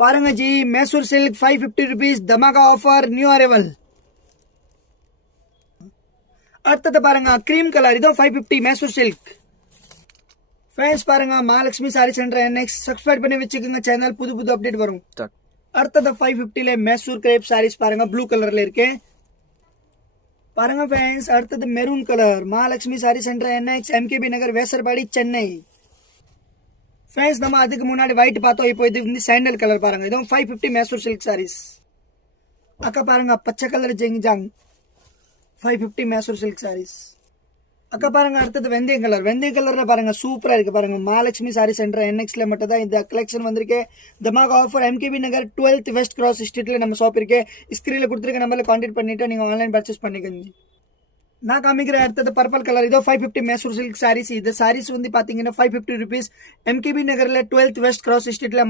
பாருங்க G, Mysore silk 550 rupees தமாகா offer, new arrival. அடுத்தது பாருங்க கிரீம் கலர், இதுவும் 550 மைசூர் சில்க். ஃப்ரெண்ட்ஸ் பாருங்க Mahalakshmi sorry centre NX subscribe பண்ணி வச்சுக்கோங்க, சேனல் புது புது அப்டேட் வரும். அடுத்தது 550ல மைசூர் கிரேப் சாரீஸ் பாருங்க, ப்ளூ கலர்ல இருக்கு பாருங்க ஃப்ரெண்ட்ஸ். அடுத்தது maroon colour, Mahalakshmi sorry centre NX MKB நகர், வேசர்பாடி, சென்னை. ஃப்ரெண்ட்ஸ் நம்ம அதுக்கு முன்னாடி ஒயிட் பார்த்தோம், இப்போ இது வந்து சாண்டல் கலர் பாருங்க, இதுவும் 550 மைசூர் சில்க் சாரீஸ். அக்கா பாருங்க பச்சை கலர் ஜெங்ஜாங் 550 மைசூர் சில்க் சாரீஸ். அக்கா பாருங்க அடுத்தது வெந்தய கலர், வெந்தய கலர்ல பாருங்க சூப்பரா இருக்கு பாருங்க, மகாலட்சுமி சாரி சென்டர் NXல மட்டும் தான் இந்த கலெக்ஷன் வந்திருக்கு. தமாகா ஆஃபர், MKB நகர் 12th வெஸ்ட் கிராஸ் ஸ்ட்ரீட்ல நம்ம ஷாப் இருக்கு. ஸ்கிரீன்ல கொடுத்துருக்க நம்பர்ல கான்டாக்ட் பண்ணிட்டு நீங்க ஆன்லைன் பர்ச்சேஸ் பண்ணிக்கோங்க. நான் காமிக்கிற அடுத்தது பர்பிள் கலர், இதோ 550 மைசூர் சில்க் சாரீஸ். இந்த சாரீஸ் வந்து பாத்தீங்கன்னா 550 rupees, MKB நகர்ல 12th வெஸ்ட் கிராஸ் ஸ்ட்ரீட்ல